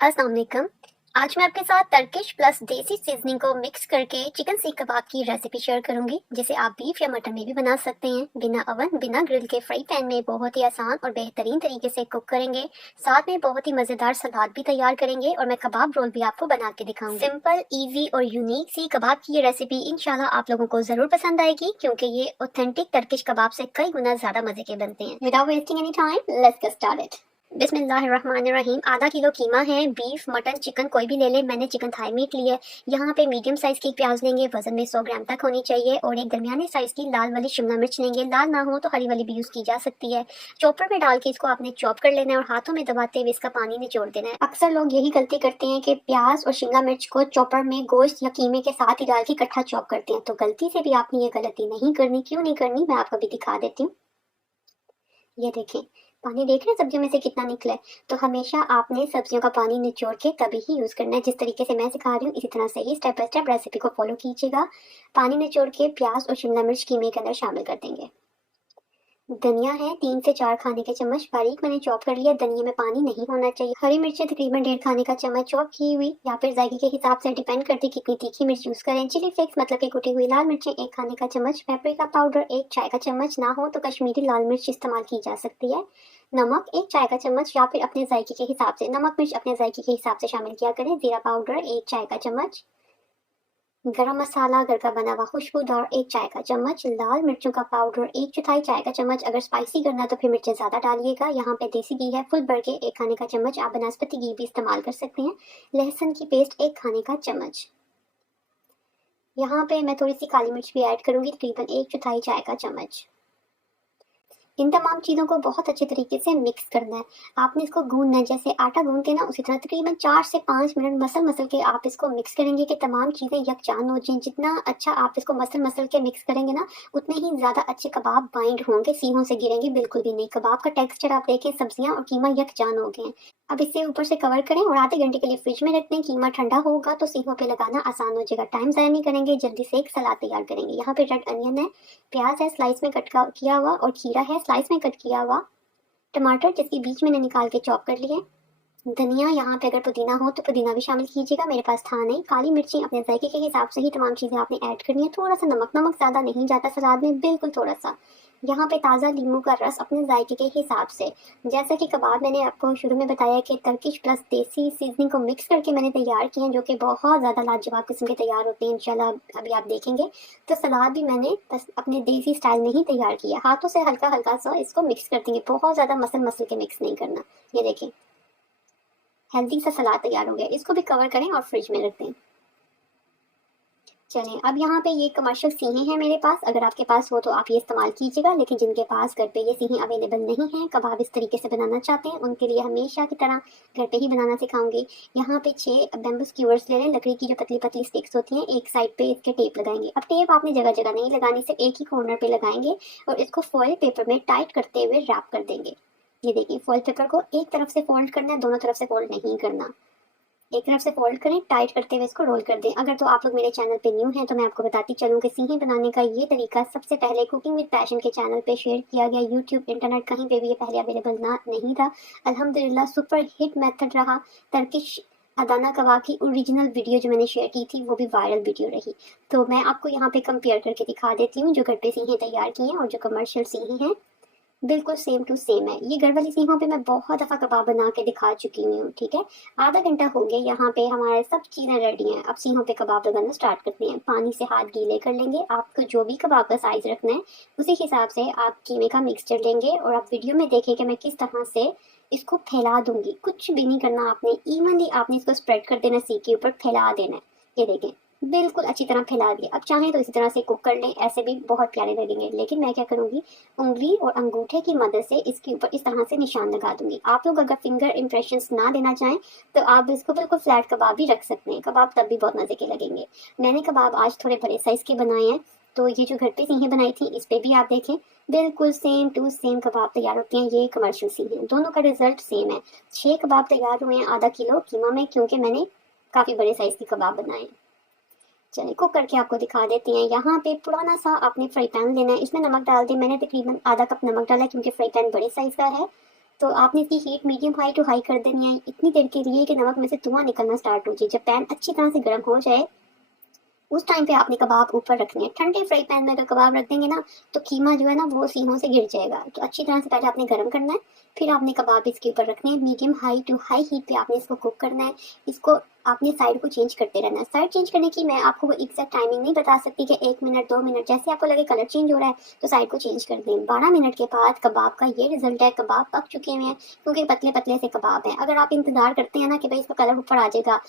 अस्सलाम वालेकुम। आज मैं आपके साथ टर्किश प्लस देसी सीजनिंग को मिक्स करके चिकन सीख कबाब की रेसिपी शेयर करूंगी, जिसे आप बीफ या मटन में भी बना सकते हैं। बिना ओवन बिना ग्रिल के फ्राई पैन में बहुत ही आसान और बेहतरीन तरीके से कुक करेंगे। साथ में बहुत ही मज़ेदार सलाद भी तैयार करेंगे और मैं कबाब रोल भी आपको बना के दिखाऊंगी। सिंपल, इजी और यूनिक सी कबाब की ये रेसिपी इंशाल्लाह आप लोगों को जरूर पसंद आएगी, क्योंकि ये ऑथेंटिक टर्किश कबाब से कई गुना ज्यादा मजे के बनते हैं। Without wasting any time, let's get started. बिस्मिल्लाहिर्रहमानिर्रहीम। आधा किलो कीमा है। बीफ, मटन, चिकन कोई भी ले लें। मैंने चिकन थाई मीट ली है। यहाँ पे मीडियम साइज की प्याज लेंगे, वजन में 100 ग्राम तक होनी चाहिए। और एक दरमियाने साइज की लाल वाली शिमला मिर्च लेंगे। लाल ना हो तो हरी वाली भी यूज की जा सकती है। चॉपर में डाल के इसको आपने चॉप कर लेना है और हाथों में दबाते हुए इसका पानी निचोड़ देना है। अक्सर लोग यही गलती करते हैं कि प्याज और शिमला मिर्च को चॉपर में गोश्त या कीमे के साथ ही डाल के इकट्ठा चॉप करते हैं, तो गलती से भी आपने ये गलती नहीं करनी। क्यों नहीं करनी, मैं आपको भी दिखा देती हूँ। ये देखें, पानी देख रहे हैं सब्जियों में से कितना निकला है। तो हमेशा आपने सब्जियों का पानी निचोड़ के तभी ही यूज करना है। जिस तरीके से मैं सिखा रही हूँ इसी तरह से ही स्टेप बाय स्टेप रेसिपी को फॉलो कीजिएगा। पानी निचोड़ के प्याज और शिमला मिर्च कीमे के अंदर शामिल कर देंगे। धनिया है 3 से 4 खाने के चम्मच, बारीक मैंने चॉप कर लिया। धनिया में पानी नहीं होना चाहिए। हरी मिर्चें तकरीबन 1.5 खाने का चम्मच चॉप की हुई, या फिर जायके के हिसाब से डिपेंड करती है कितनी तीखी मिर्च यूज करें। चिली फ्लेक्स मतलब कि कुटी हुई लाल मिर्चें 1 खाने का चम्मच। पेपरिका पाउडर 1 चाय का चम्मच, ना हो तो कश्मीरी लाल मिर्च इस्तेमाल की जा सकती है। नमक 1 चाय का चम्मच, या फिर अपने जायके के हिसाब से नमक मिर्च अपने जायके के हिसाब से शामिल किया करें। जीरा पाउडर 1 चाय का चम्मच। गरम मसाला घर का बना हुआ खुशबूदार 1 चाय का चम्मच। लाल मिर्चों का पाउडर 1/4 चाय का चम्मच। अगर स्पाइसी करना है तो फिर मिर्चें ज़्यादा डालिएगा। यहाँ पे देसी घी है फुल भर के 1 खाने का चम्मच। आप बनस्पति घी भी इस्तेमाल कर सकते हैं। लहसुन की पेस्ट 1 खाने का चम्मच। यहाँ पे मैं थोड़ी सी काली मिर्च भी ऐड करूंगी, तकरीबन 1/4 चाय का चम्मच। इन तमाम चीज़ों को बहुत अच्छे तरीके से मिक्स करना है। आपने इसको गूंदना है, जैसे आटा गूंदते हैं ना, उसी तरह तकरीबन 4 से 5 मिनट मसल मसल के आप इसको मिक्स करेंगे कि तमाम चीज़ें यकजान हो जाएं। जितना अच्छा आप इसको मसल मसल के मिक्स करेंगे ना, उतने ही ज़्यादा अच्छे कबाब बाइंड होंगे, सीहों से गिरेंगे बिल्कुल भी नहीं। कबाब का टेक्सचर आप देखें, सब्जियां और कीमा यकजान हो गए हैं। अब इसे ऊपर से कवर करें और आधे घंटे के लिए फ्रिज में रख दें। कीमा ठंडा होगा तो सीहों पे लगाना आसान हो जाएगा। टाइम ज़ाया नहीं करेंगे, जल्दी से एक सलाद तैयार करेंगे। यहाँ पे रेड अनियन है, प्याज है स्लाइस में कट किया हुआ, और खीरा है स्लाइस में कट किया हुआ। टमाटर जिसकी बीच मैंने निकाल के चॉप कर लिए। धनिया, यहाँ पे अगर पुदीना हो तो पुदीना भी शामिल कीजिएगा, मेरे पास था नहीं। काली मिर्ची अपने जायके के हिसाब से ही तमाम चीज़ें आपने ऐड करनी है। थोड़ा सा नमक, नमक ज़्यादा नहीं जाता सलाद में, बिल्कुल थोड़ा सा। यहाँ पे ताज़ा नींबू का रस अपने जायके के हिसाब से। जैसा कि कबाब मैंने आपको शुरू में बताया कि टर्किश प्लस देसी सीजनिंग को मिक्स करके मैंने तैयार किए हैं, जो कि बहुत ज़्यादा लाजवाब किस्म के तैयार होते हैं इंशाल्लाह। अभी आप देखेंगे। तो सलाद भी मैंने बस अपने देसी स्टाइल में ही तैयार किया। हाथों से हल्का हल्का सा इसको मिक्स कर देंगे, बहुत ज़्यादा मसल मसल के मिक्स नहीं करना। ये देखें, हेल्दी सा सलाद तैयार हो गया। इसको भी कवर करें और फ्रिज में रख दें। चलें, अब यहाँ पे ये कमर्शियल सीहे हैं मेरे पास। अगर आपके पास हो तो आप ये इस्तेमाल कीजिएगा, लेकिन जिनके पास घर पे ये सीहे अवेलेबल नहीं हैं, कबाब इस तरीके से बनाना चाहते हैं, उनके लिए हमेशा की तरह घर पे ही बनाना सिखाऊंगी। यहाँ पे 6 बेम्बू स्क्यूअर्स ले लें, लकड़ी की जो पतली पतली स्टिक्स होती हैं। एक साइड पे इसके टेप लगाएंगे। अब टेप आपने जगह जगह नहीं लगानी, सिर्फ एक ही कॉर्नर पे लगाएंगे और इसको फॉइल पेपर में टाइट करते हुए रैप कर देंगे। ये देखिए, फॉइल पेपर को एक तरफ से फोल्ड करना है, दोनों तरफ से फोल्ड नहीं करना। एक तरफ से फोल्ड करें, टाइट करते हुए इसको रोल कर दें। अगर तो आप लोग मेरे चैनल पे न्यू हैं तो मैं आपको बताती चलूँ कि सीहे बनाने का ये तरीका सबसे पहले कुकिंग विद पैशन के चैनल पे शेयर किया गया। यूट्यूब, इंटरनेट कहीं पे भी ये पहले अवेलेबल ना नहीं था। अल्हम्दुलिल्लाह सुपर हिट मेथड रहा। टर्किश अदाना कबाब की ओरिजिनल वीडियो जो मैंने शेयर की थी वो भी वायरल वीडियो रही। तो मैं आपको यहाँ पे कंपेयर करके दिखा देती हूँ, जो घर पे सीहे तैयार किए हैं और जो कमर्शियल सीहे हैं, बिल्कुल सेम टू सेम है। ये घर वाली सीहों पे मैं बहुत दफ़ा कबाब बना के दिखा चुकी हुई हूँ, ठीक है। आधा घंटा हो गया, यहाँ पे हमारे सब चीज़ें रेडी हैं। अब सीहों पे कबाब लगाना स्टार्ट करते हैं। पानी से हाथ गीले कर लेंगे। आपको जो भी कबाब का साइज़ रखना है उसी हिसाब से आप कीमे का मिक्सचर लेंगे, और आप वीडियो में देखें कि मैं किस तरह से इसको फैला दूंगी। कुछ भी नहीं करना आपने, इवनली आपने इसको स्प्रेड कर देना, सीख के ऊपर फैला देना है। ये देखें, बिल्कुल अच्छी तरह फैला दिया। अब चाहें तो इसी तरह से कुक कर लें, ऐसे भी बहुत प्यारे लगेंगे। लेकिन मैं क्या करूँगी, उंगली और अंगूठे की मदद से इसके ऊपर इस तरह से निशान लगा दूंगी। आप लोग अगर फिंगर इम्प्रेशंस ना देना चाहें तो आप इसको बिल्कुल फ्लैट कबाब भी रख सकते हैं। कबाब तब भी बहुत मज़े के लगेंगे। मैंने कबाब आज थोड़े बड़े साइज़ के बनाए हैं। तो ये जो घर पे सीहें बनाई थी, इस पे भी आप देखें, बिल्कुल सेम टू सेम कबाब तैयार होते हैं। ये कमर्शियल सीहें, दोनों का रिजल्ट सेम है। 6 कबाब तैयार हुए हैं आधा किलो कीमा में, क्योंकि मैंने काफ़ी बड़े साइज़ के कबाब बनाए हैं। चलिए कुक करके आपको दिखा देती हैं। यहाँ पे पुराना सा आपने फ्राई पैन लेना है, इसमें नमक डाल दें। मैंने तकरीबन आधा कप नमक डाला है, क्योंकि फ्राई पैन बड़े साइज़ का है। तो आपने इसकी heat medium high to high कर देनी है इतनी देर के लिए कि नमक में से धुआं निकलना स्टार्ट हो जाए। जब पैन अच्छी तरह से गर्म हो जाए उस टाइम पे आपने कबाब ऊपर रखने हैं। ठंडे फ्राई पैन में अगर कबाब रख देंगे ना तो कीमा जो है ना वो सीनों से गिर जाएगा। तो अच्छी तरह से पहले आपने गर्म करना है, फिर आपने कबाब इसके ऊपर रखने हैं। Medium high to high heat पे आपने इसको कुक करना है। इसको आपने साइड को चेंज करते रहना है। साइड चेंज करने की मैं आपको वो एग्जैक्ट टाइमिंग नहीं बता सकती कि 1 मिनट 2 मिनट, जैसे आपको लगे कलर चेंज हो रहा है तो साइड को चेंज कर दें। 12 मिनट के बाद कबाब का ये रिजल्ट है, कबाब पक चुके हुए हैं क्योंकि पतले पतले से कबाब हैं। अगर आप इंतजार करते हैं ना कि भाई इसका कलर ऊपर आ जाएगा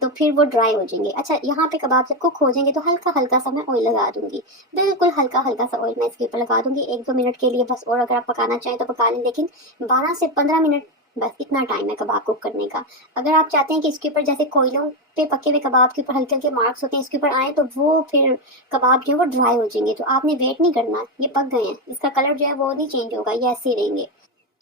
तो फिर वो ड्राई हो जाएंगे। अच्छा, यहाँ पे कबाब जब कुक हो जाएंगे तो हल्का हल्का सा मैं ऑयल लगा दूंगी, बिल्कुल हल्का हल्का सा ऑयल मैं इसके ऊपर लगा दूंगी 1-2 मिनट के लिए बस। और अगर आप पकाना चाहें तो पका लें, लेकिन 12 से 15 मिनट बस इतना टाइम है कबाब कुक करने का। अगर आप चाहते हैं कि इसके ऊपर जैसे कोयलों पे पके हुए कबाब के ऊपर हल्के हल्के मार्क्स होते हैं इसके ऊपर आए तो वो फिर कबाब जो है वो ड्राई हो जाएंगे। तो आपने वेट नहीं करना, ये पक गए हैं, इसका कलर जो है वो नहीं चेंज होगा, ये ऐसे ही रहेंगे।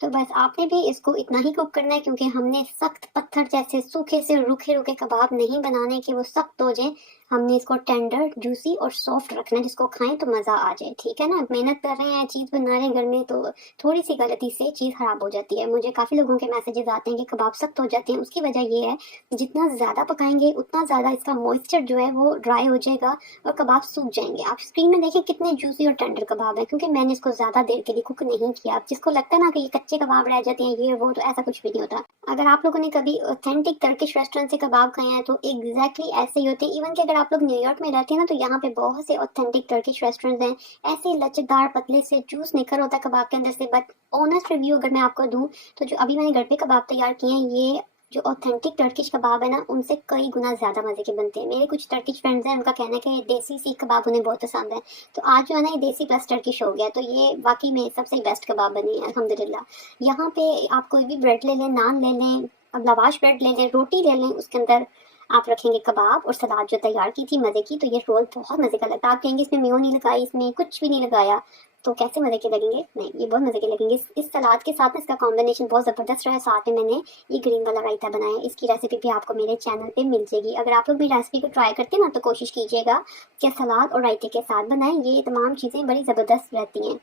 तो बस आपने भी इसको इतना ही कुक करना है क्योंकि हमने सख्त पत्थर जैसे सूखे से रूखे रूखे कबाब नहीं बनाने कि वो सख्त हो जाए। हमने इसको टेंडर जूसी और सॉफ्ट रखना है जिसको खाएं तो मज़ा आ जाए। ठीक है ना, मेहनत कर रहे हैं चीज़ बना रहे हैं घर में तो थोड़ी सी गलती से चीज़ खराब हो जाती है। मुझे काफ़ी लोगों के मैसेजेस आते हैं कि कबाब सख्त हो जाते हैं। उसकी वजह ये है जितना ज़्यादा पकाएंगे उतना ज़्यादा इसका मॉइस्चर जो है वो ड्राई हो जाएगा और कबाब सूख जाएंगे। आप स्क्रीन में देखें कितने जूसी और टेंडर कबाब है क्योंकि मैंने इसको ज़्यादा देर के लिए कुक नहीं किया। अब जिसको लगता है ना कि ये कच्चे कबाब रह जाते हैं ये वो, तो ऐसा कुछ भी नहीं होता। अगर आप लोगों ने कभी ऑथेंटिक टर्किश रेस्टोरेंट से कबाब खाए हैं तो एग्जैक्टली ऐसे ही होते हैं। इवन कि अगर आप लोग न्यूयॉर्क में रहते हैं ना तो यहाँ पे बहुत से ऑथेंटिक टर्किश रेस्टोरेंट्स हैं, ऐसे लचकदार पतले से जूस निकल होता है कबाब के अंदर से। बट ऑनेस्ट रिव्यू अगर मैं आपको दूं तो जो अभी मैंने घर पे कबाब तैयार किए हैं ये जो ऑथेंटिक टर्किश कबाब है ना उनसे कई गुना ज्यादा मजे के बनते हैं। मेरे कुछ टर्किश फ्रेंड्स हैं, उनका कहना है कि देसी सीख कबाब उन्हें बहुत पसंद है। तो आज जो है ना ये देसी प्लस टर्किश हो गया, तो ये वाकई में सबसे बेस्ट कबाब बनी है अल्हम्दुलिल्लाह। यहाँ पे आप कोई भी ब्रेड ले लें, नान ले लें, अब लवाश ब्रेड ले लें, रोटी ले लें, उसके अंदर आप रखेंगे कबाब और सलाद जो तैयार की थी मजे की, तो ये रोल बहुत मजे का लगता है। आप कहेंगे इसमें मेयो नहीं लगाई, इसमें कुछ भी नहीं लगाया, तो कैसे मजे के लगेंगे? नहीं, ये बहुत मजे के लगेंगे। इस सलाद के साथ इसका कॉम्बिनेशन बहुत जबरदस्त रहा है। साथ में मैंने ये ग्रीन वाला रायता बनाया है, इसकी रेसिपी भी आपको मेरे चैनल पे मिल जाएगी। अगर आप लोग भी रेसिपी को ट्राई करते हैं ना तो कोशिश कीजिएगा कि सलाद और रायते के साथ बनाएं, ये तमाम चीज़ें बड़ी ज़बरदस्त रहती हैं।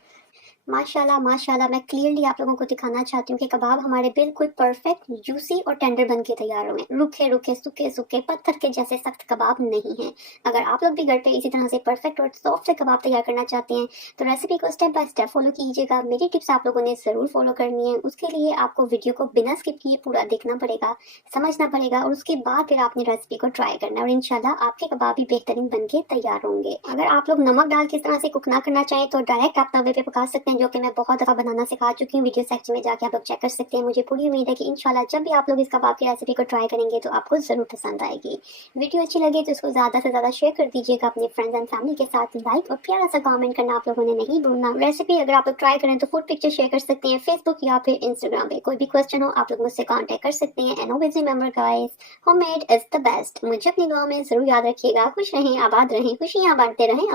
माशाल्लाह माशाल्लाह, मैं क्लियरली आप लोगों को दिखाना चाहती हूँ कि कबाब हमारे बिल्कुल परफेक्ट जूसी और टेंडर बन के तैयार हुए। रूखे रूखे सूखे सूखे पत्थर के जैसे सख्त कबाब नहीं हैं। अगर आप लोग भी घर पे इसी तरह से परफेक्ट और सॉफ्ट से कबाब तैयार करना चाहते हैं तो रेसिपी को स्टेप बाय स्टेप फॉलो कीजिएगा। मेरी टिप्स आप लोगों ने ज़रूर फॉलो करनी है। उसके लिए आपको वीडियो को बिना स्किप किए पूरा देखना पड़ेगा, समझना पड़ेगा और उसके बाद फिर आपने रेसिपी को ट्राई करना है और इंशाल्लाह आपके कबाब भी बेहतरीन बन के तैयार होंगे। अगर आप लोग नमक डाल के इस तरह से कुक ना करना चाहें तो डायरेक्ट आप तवे पे पका सकते हैं, जो कि मैं बहुत दफ़ा बनाना सिखा चुकी हूँ। वीडियो सेक्शन में जाके आप लोग चेक कर सकते हैं। मुझे पूरी उम्मीद है कि इंशाल्लाह जब भी आप लोग इस कबाब की रेसिपी को ट्राई करेंगे तो आपको ज़रूर पसंद आएगी। वीडियो अच्छी लगे तो इसको ज़्यादा से ज़्यादा शेयर कर दीजिएगा अपने फ्रेंड्स एंड फैमिली के साथ। लाइक और प्यारा सा कमेंट करना आप लोगों ने नहीं भूलना। रेसिपी अगर आप लोग ट्राई करें तो फूड पिक्चर शेयर कर सकते हैं फेसबुक या फिर इंस्टाग्राम पे। कोई भी क्वेश्चन हो आप लोग मुझसे कॉन्टेक्ट कर सकते हैं। And always remember guys, homemade is the best. मुझे अपनी दुआ में ज़रूर याद रखिएगा। खुश रहें, आबाद रहें, खुशियाँ बांटते रहें।